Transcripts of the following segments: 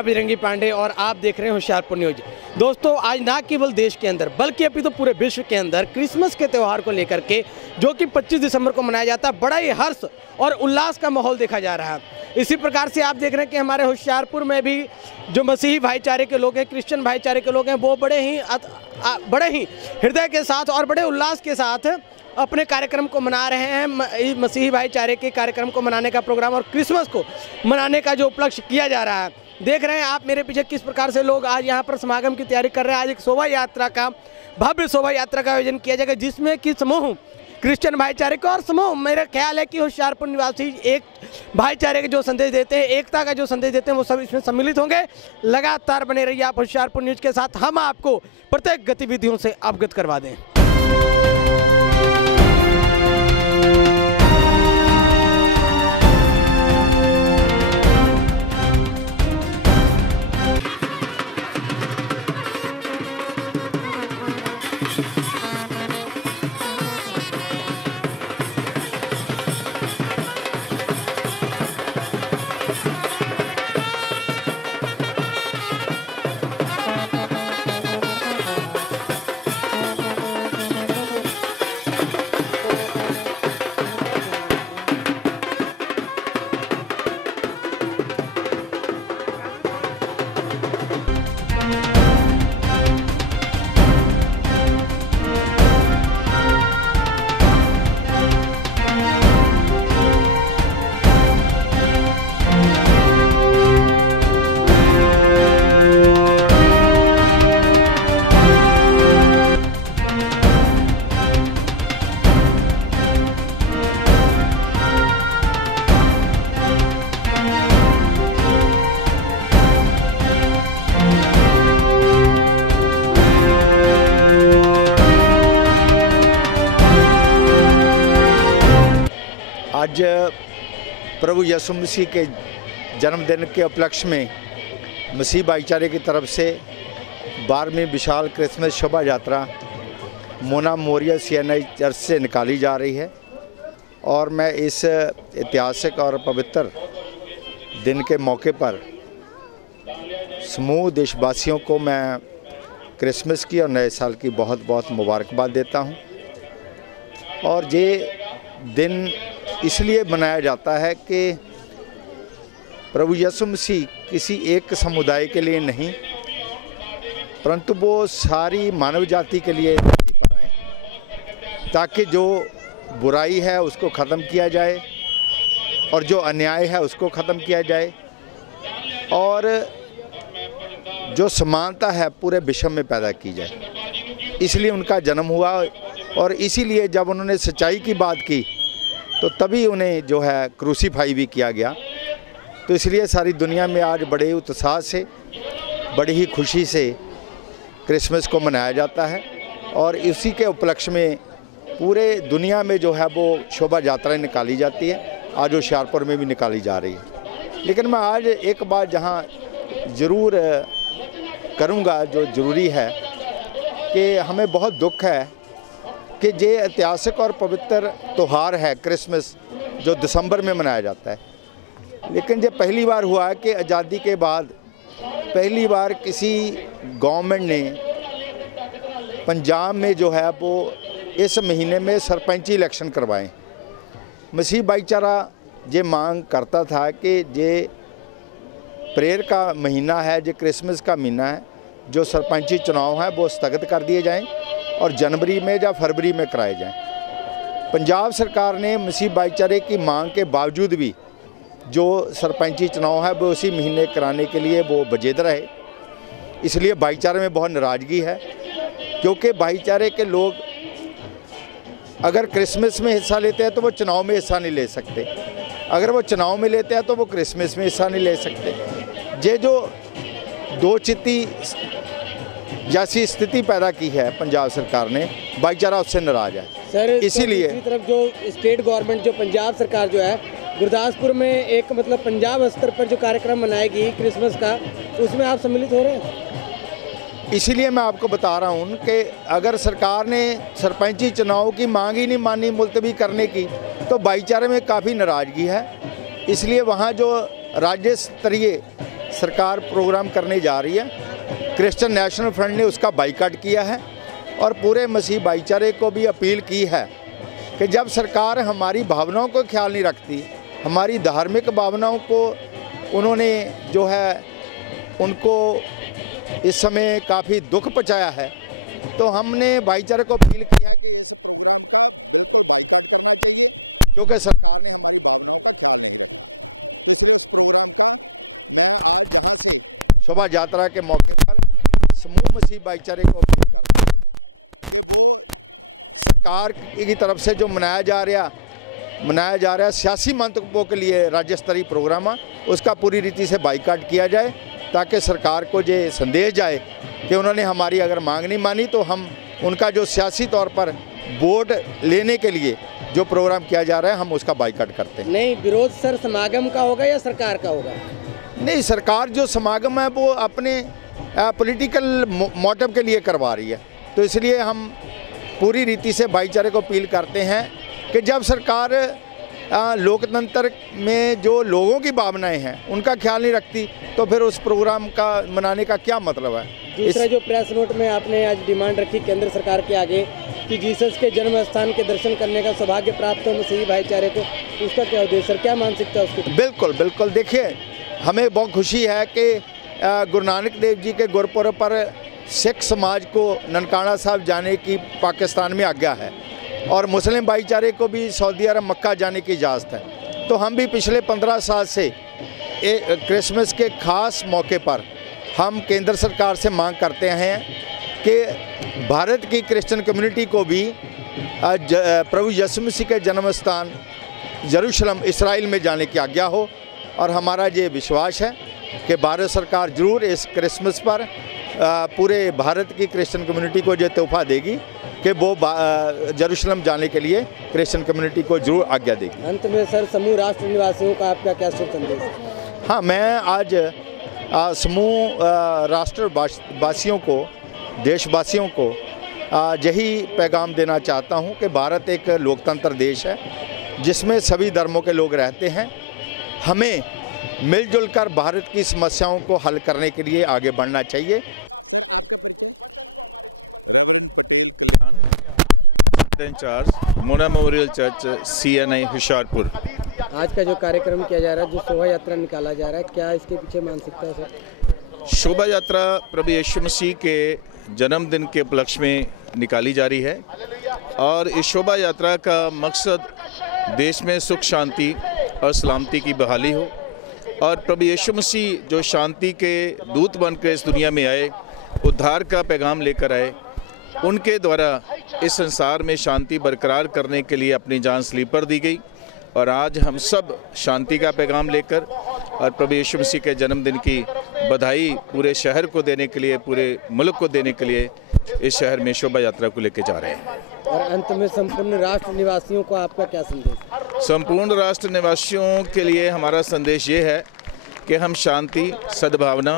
मैं बजरंगी पांडे और आप देख रहे हैं होशियारपुर न्यूज। दोस्तों, आज ना केवल देश के अंदर बल्कि अभी तो पूरे विश्व के अंदर क्रिसमस के त्यौहार को लेकर के जो कि 25 दिसंबर को मनाया जाता है, बड़ा ही हर्ष और उल्लास का माहौल देखा जा रहा है। इसी प्रकार से आप देख रहे हैं कि हमारे होशियारपुर में भी जो मसीही भाईचारे के लोग हैं, क्रिश्चियन भाईचारे के लोग हैं, वो बड़े ही हृदय के साथ और बड़े उल्लास के साथ अपने कार्यक्रम को मना रहे हैं। मसीही भाईचारे के कार्यक्रम को मनाने का प्रोग्राम और क्रिसमस को मनाने का जो उपलक्ष्य किया जा रहा है, देख रहे हैं आप मेरे पीछे किस प्रकार से लोग आज यहाँ पर समागम की तैयारी कर रहे हैं। आज एक शोभा यात्रा का, भव्य शोभा यात्रा का आयोजन किया जाएगा, जिसमें कि समूह क्रिश्चियन भाईचारे का और समूह, मेरा ख्याल है कि होशियारपुर निवासी एक भाईचारे के जो संदेश देते हैं, एकता का जो संदेश देते हैं, वो सब इसमें सम्मिलित होंगे। लगातार बने रहिए आप होशियारपुर न्यूज के साथ, हम आपको प्रत्येक गतिविधियों से अवगत करवा दें। आज प्रभु यीशु मसीह के जन्मदिन के उपलक्ष्य में मसीह भाईचारे की तरफ से 12वीं विशाल क्रिसमस शोभा यात्रा मोना मोरिया CNI चर्च से निकाली जा रही है। और मैं इस ऐतिहासिक और पवित्र दिन के मौके पर समूह देशवासियों को मैं क्रिसमस की और नए साल की बहुत बहुत मुबारकबाद देता हूं। और ये दिन इसलिए मनाया जाता है कि प्रभु यीशु मसीह किसी एक समुदाय के लिए नहीं, परंतु वो सारी मानव जाति के लिए आए, ताकि जो बुराई है उसको ख़त्म किया जाए और जो अन्याय है उसको ख़त्म किया जाए और जो समानता है पूरे विश्व में पैदा की जाए। इसलिए उनका जन्म हुआ और इसीलिए जब उन्होंने सच्चाई की बात की तो तभी उन्हें जो है क्रूसीफाई भी किया गया। तो इसलिए सारी दुनिया में आज बड़े ही उत्साह से, बड़ी ही खुशी से क्रिसमस को मनाया जाता है। और इसी के उपलक्ष्य में पूरे दुनिया में जो है वो शोभा यात्राएं निकाली जाती है। आज होशियारपुर में भी निकाली जा रही है। लेकिन मैं आज एक बात जहां ज़रूर करूंगा जो ज़रूरी है कि हमें बहुत दुख है कि ये ऐतिहासिक और पवित्र त्यौहार है क्रिसमस, जो दिसंबर में मनाया जाता है। लेकिन ये पहली बार हुआ है कि आज़ादी के बाद पहली बार किसी गवर्नमेंट ने पंजाब में जो है वो इस महीने में सरपंची इलेक्शन करवाएं। मसीह भाईचारा ये मांग करता था कि ये प्रेयर का महीना है, जो क्रिसमस का महीना है, जो सरपंची चुनाव है वो स्थगित कर दिए जाएं और जनवरी में या फरवरी में कराए जाएं। पंजाब सरकार ने मसीह भाईचारे की मांग के बावजूद भी जो सरपंची चुनाव है वो उसी महीने कराने के लिए वो वजेद रहे। इसलिए भाईचारे में बहुत नाराज़गी है, क्योंकि भाईचारे के लोग अगर क्रिसमस में हिस्सा लेते हैं तो वो चुनाव में हिस्सा नहीं ले सकते, अगर वो चुनाव में लेते हैं तो वो क्रिसमस में हिस्सा नहीं ले सकते। ये जो दो चित्ती जैसी स्थिति पैदा की है पंजाब सरकार ने, भाईचारा उससे नाराज है। सर, इसीलिए दूसरी तरफ जो स्टेट गवर्नमेंट, जो पंजाब सरकार जो है, गुरदासपुर में एक मतलब पंजाब स्तर पर जो कार्यक्रम मनाएगी क्रिसमस का, उसमें आप सम्मिलित हो रहे हैं। इसीलिए मैं आपको बता रहा हूँ कि अगर सरकार ने सरपंची चुनाव की मांग ही नहीं मानी मुलतवी करने की, तो भाईचारे में काफ़ी नाराज़गी है। इसलिए वहाँ जो राज्य स्तरीय सरकार प्रोग्राम करने जा रही है। क्रिश्चियन नेशनल फ्रंट ने उसका बाइकआउट किया है और पूरे मसीह भाईचारे को भी अपील की है कि जब सरकार हमारी भावनाओं को ख्याल नहीं रखती, हमारी धार्मिक भावनाओं को उन्होंने जो है उनको इस समय काफ़ी दुख पहुँचाया है, तो हमने भाईचारे को अपील किया क्योंकि शोभा यात्रा के मौके पर समूह मसीह भाईचारे को सरकार की तरफ से जो मनाया जा रहा सियासी मंतव्यों के लिए राज्य स्तरीय प्रोग्राम है, उसका पूरी रीति से बाइकआउट किया जाए ताकि सरकार को ये संदेश जाए कि उन्होंने हमारी अगर मांग नहीं मानी तो हम उनका जो सियासी तौर पर वोट लेने के लिए जो प्रोग्राम किया जा रहा है हम उसका बाइकआउट करते हैं। नहीं, विरोध सर समागम का होगा या सरकार का होगा? नहीं, सरकार जो समागम है वो अपने पॉलिटिकल मोटिव के लिए करवा रही है, तो इसलिए हम पूरी रीति से भाईचारे को अपील करते हैं कि जब सरकार लोकतंत्र में जो लोगों की भावनाएं हैं उनका ख्याल नहीं रखती तो फिर उस प्रोग्राम का मनाने का क्या मतलब है। दूसरा जो प्रेस नोट में आपने आज डिमांड रखी केंद्र सरकार के आगे कि जीसस के जन्म स्थान के दर्शन करने का सौभाग्य प्राप्त हो मसीही भाईचारे को, उसका क्या उद्देश्य सर, क्या मानसिकता उसकी? बिल्कुल बिल्कुल, देखिए हमें बहुत खुशी है कि गुरु नानक देव जी के गुरपुरब पर सिख समाज को ननकाना साहब जाने की पाकिस्तान में आज्ञा है और मुस्लिम भाईचारे को भी सऊदी अरब मक्का जाने की इजाज़त है। तो हम भी पिछले 15 साल से क्रिसमस के ख़ास मौके पर हम केंद्र सरकार से मांग करते हैं कि भारत की क्रिश्चियन कम्युनिटी को भी प्रभु यीशु मसीह के जन्म स्थान यरूशलेम इसराइल में जाने की आज्ञा हो और हमारा ये विश्वास है कि भारत सरकार ज़रूर इस क्रिसमस पर पूरे भारत की क्रिश्चियन कम्युनिटी को ये तोहफा देगी कि वो यरूशलेम जाने के लिए क्रिश्चियन कम्युनिटी को जरूर आज्ञा देगी। अंत में सर, समूह राष्ट्र निवासियों का आपका क्या शुभ संदेश? हाँ, मैं आज समूह राष्ट्रवासियों को, देशवासियों को यही पैगाम देना चाहता हूँ कि भारत एक लोकतंत्र देश है जिसमें सभी धर्मों के लोग रहते हैं। हमें मिलजुल कर भारत की समस्याओं को हल करने के लिए आगे बढ़ना चाहिए। Incharge Mona memorial church CNI Hoshiarpur. आज का जो कार्यक्रम किया जा रहा है, जो शोभा यात्रा निकाला जा रहा है, क्या इसके पीछे मानसिकता है सर? शोभा यात्रा प्रभु यीशु मसीह के जन्मदिन के उपलक्ष्य में निकाली जा रही है और इस शोभा यात्रा का मकसद देश में सुख शांति और सलामती की बहाली हो और प्रभु यीशु मसीह जो शांति के दूत बनकर इस दुनिया में आए, उद्धार का पैगाम लेकर आए, उनके द्वारा इस संसार में शांति बरकरार करने के लिए अपनी जान सलीब पर दी गई और आज हम सब शांति का पैगाम लेकर और प्रभु यीशु मसीह के जन्मदिन की बधाई पूरे शहर को देने के लिए, पूरे मुल्क को देने के लिए इस शहर में शोभा यात्रा को लेकर जा रहे हैं। और अंत में संपूर्ण राष्ट्र निवासियों को आपका क्या संदेश? संपूर्ण राष्ट्र निवासियों के लिए हमारा संदेश ये है कि हम शांति, सद्भावना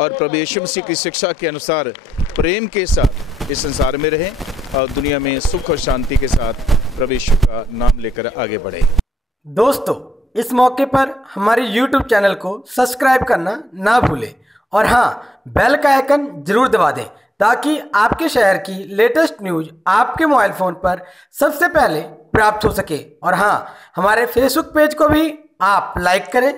और प्रभु यीशु मसीह की शिक्षा के अनुसार प्रेम के साथ इस संसार में रहें और दुनिया में सुख और शांति के साथ प्रभु यीशु का नाम लेकर आगे बढ़ें। दोस्तों, इस मौके पर हमारे YouTube चैनल को सब्सक्राइब करना ना भूलें और हाँ, बेल का आइकन जरूर दबा दें ताकि आपके शहर की लेटेस्ट न्यूज आपके मोबाइल फ़ोन पर सबसे पहले प्राप्त हो सके। और हाँ, हमारे फेसबुक पेज को भी आप लाइक करें।